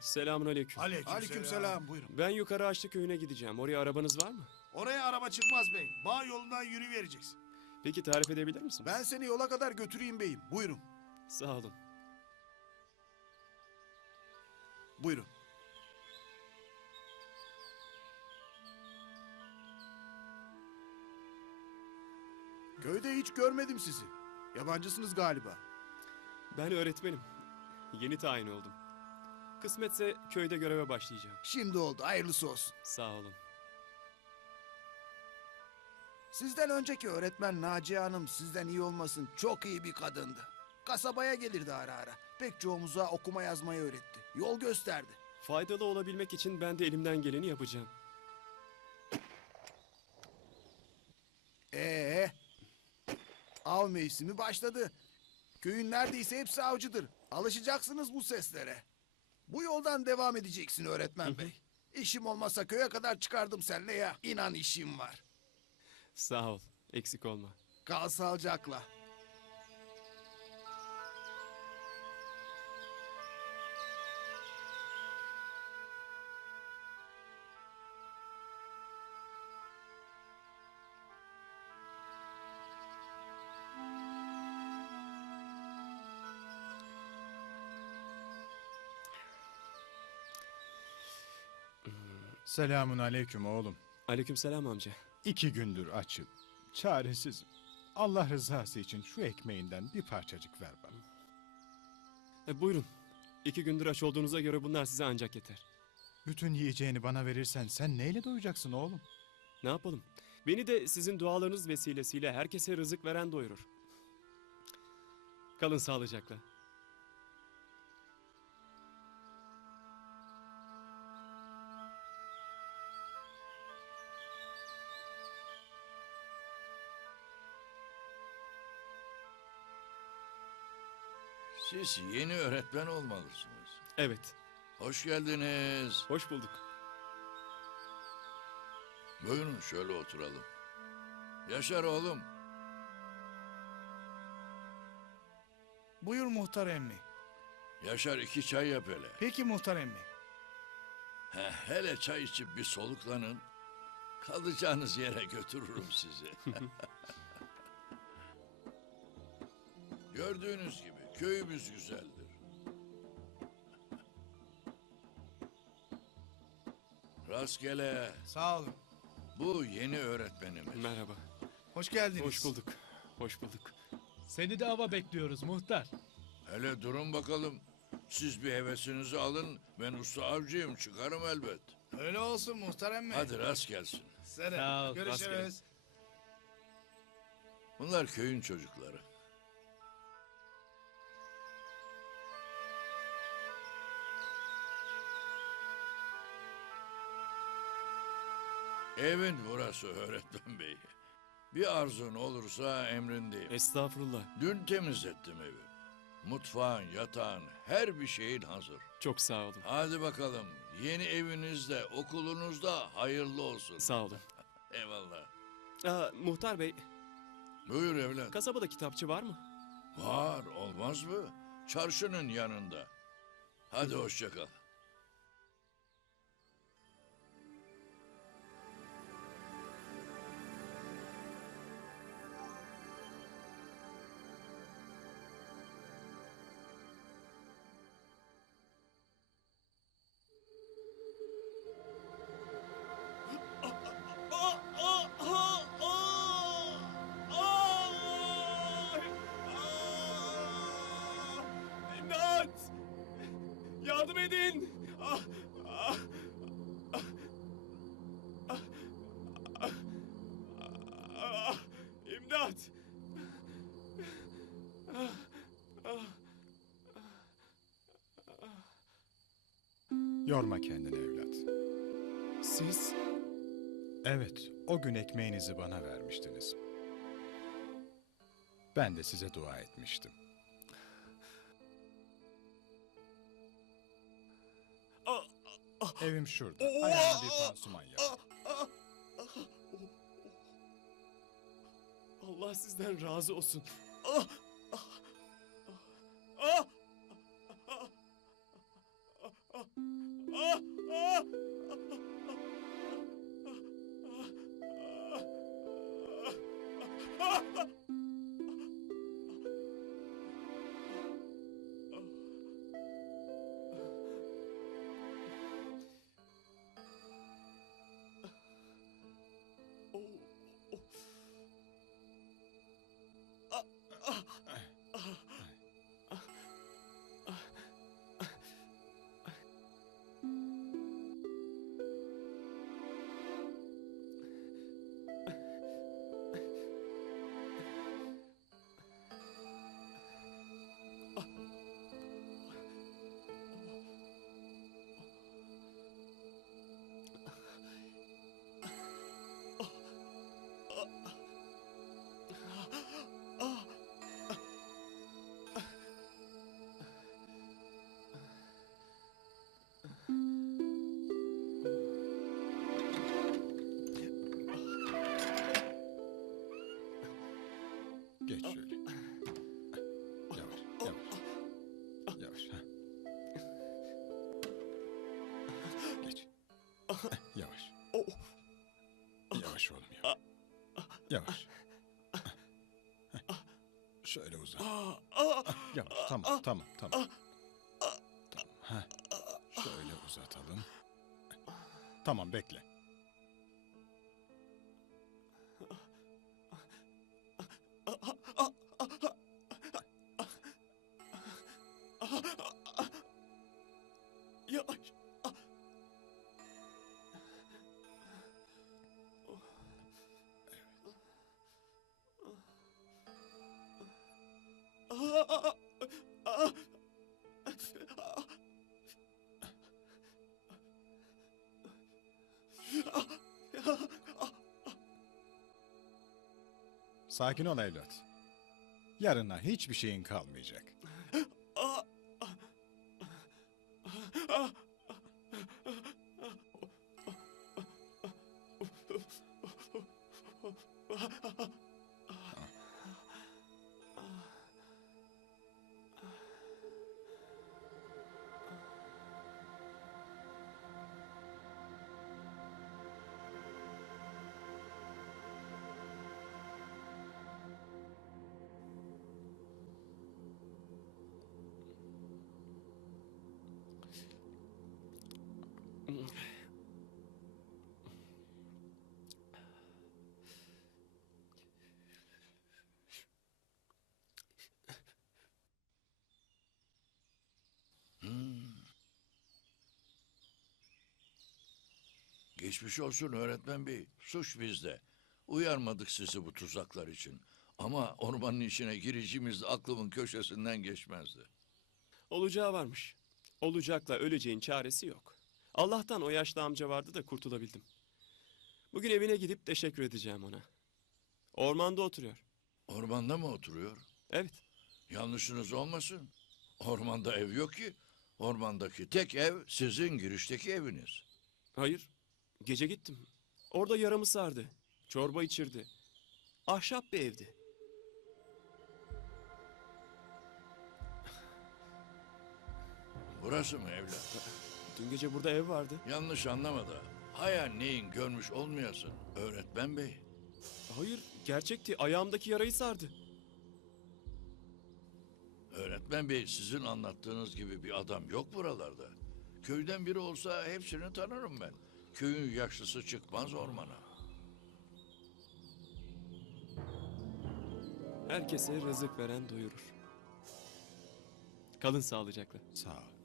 Selamun aleyküm. Aleykümselam. Buyurun. Ben yukarı Açlı köyüne gideceğim. Oraya arabanız var mı? Oraya araba çıkmaz bey. Bağ yolundan yürü vereceksin. Peki tarif edebilir misiniz? Ben seni yola kadar götüreyim beyim. Buyurun. Sağ olun. Buyurun. Köyde hiç görmedim sizi. Yabancısınız galiba. Ben öğretmenim. Yeni tayin oldum. Kısmetse köyde göreve başlayacağım. Şimdi oldu. Hayırlısı olsun. Sağ olun. Sizden önceki öğretmen Naciye Hanım sizden iyi olmasın çok iyi bir kadındı. Kasabaya gelirdi ara ara. Pek çoğumuza okuma yazmayı öğretti. Yol gösterdi. Faydalı olabilmek için ben de elimden geleni yapacağım. Ee, av mevsimi başladı. Köyün neredeyse hepsi avcıdır. Alışacaksınız bu seslere. Bu yoldan devam edeceksin öğretmen bey. İşim olmasa köye kadar çıkardım seninle ya. İnan işim var. Sağ ol. Eksik olma. Kal sağlıcakla. Selamun aleyküm oğlum. Aleykümselam amca. İki gündür açım. Çaresizim. Allah rızası için şu ekmeğinden bir parçacık ver bana. E, buyurun. İki gündür aç olduğunuza göre bunlar size ancak yeter. Bütün yiyeceğini bana verirsen sen neyle doyacaksın oğlum? Ne yapalım? Beni de sizin dualarınız vesilesiyle herkese rızık veren doyurur. Kalın sağlıcakla. Siz yeni öğretmen olmalısınız. Evet. Hoş geldiniz. Hoş bulduk. Buyurun şöyle oturalım. Yaşar oğlum. Buyur muhtar emmi. Yaşar iki çay yap hele. Peki muhtar emmi. Heh, hele çay içip bir soluklanın. Kalacağınız yere götürürüm sizi. Gördüğünüz gibi köyümüz güzeldir. Rastgele Sağ olun. bu yeni öğretmenimiz. Merhaba. Hoş geldiniz. Hoş bulduk. Hoş bulduk. Seni de ava bekliyoruz muhtar. Hele durun bakalım. Siz bir hevesinizi alın. Ben usta avcıyım çıkarım elbet. Öyle olsun muhtar emmi. Hadi rast gelsin. Size de. Sağ ol, Görüşürüz. rastgele. Bunlar köyün çocukları. Evin burası öğretmen bey. Bir arzun olursa emrindeyim. Estağfurullah. Dün temizlettim evi. Mutfağın, yatağın, her bir şeyin hazır. Çok sağ olun. Hadi bakalım. Yeni evinizde, okulunuzda hayırlı olsun. Sağ olun. Eyvallah. Aa, muhtar bey, Buyur evlat. kasabada kitapçı var mı? Var, olmaz mı? Çarşının yanında. Hadi hoşça kal. Yardım edin! Ah, ah, ah, ah, İmdat! Yorma kendini evlat. Siz Evet, o gün ekmeğinizi bana vermiştiniz. Ben de size dua etmiştim. Evim şurada. Ayağına bir pansuman yap. Allah sizden razı olsun. Ah, Yavaş. Şöyle uzan. Yavaş. Tamam, tamam, tamam. Tamam. ha. Şöyle uzatalım. Tamam, bekle. Sakin ol evlat. Yarına hiçbir şeyin kalmayacak. Geçmiş olsun öğretmen bey. Suç bizde. Uyarmadık sizi bu tuzaklar için. Ama ormanın içine girişimiz aklımın köşesinden geçmezdi. Olacağı varmış. Olacakla öleceğin çaresi yok. Allah'tan o yaşlı amca vardı da kurtulabildim. Bugün evine gidip teşekkür edeceğim ona. Ormanda oturuyor. Ormanda mı oturuyor? Evet. Yanlışınız olmasın. Ormanda ev yok ki. Ormandaki tek ev sizin girişteki eviniz. Hayır. Gece gittim. Orada yaramı sardı. Çorba içirdi. Ahşap bir evdi. Burası mı evlat? Dün gece burada ev vardı. Yanlış anlama da. Hayal neyin görmüş olmayasın öğretmen bey. Hayır, gerçekti. Ayağımdaki yarayı sardı. Öğretmen bey sizin anlattığınız gibi bir adam yok buralarda. Köyden biri olsa hepsini tanırım ben. Köyün yaşlısı çıkmaz ormana. Herkese rızık veren doyurur. Kalın sağlıcakla. Sağ ol.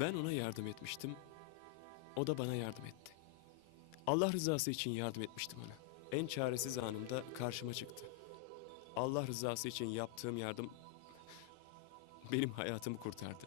Ben ona yardım etmiştim. O da bana yardım etti. Allah rızası için yardım etmiştim ona. En çaresiz anımda karşıma çıktı. Allah rızası için yaptığım yardım benim hayatımı kurtardı.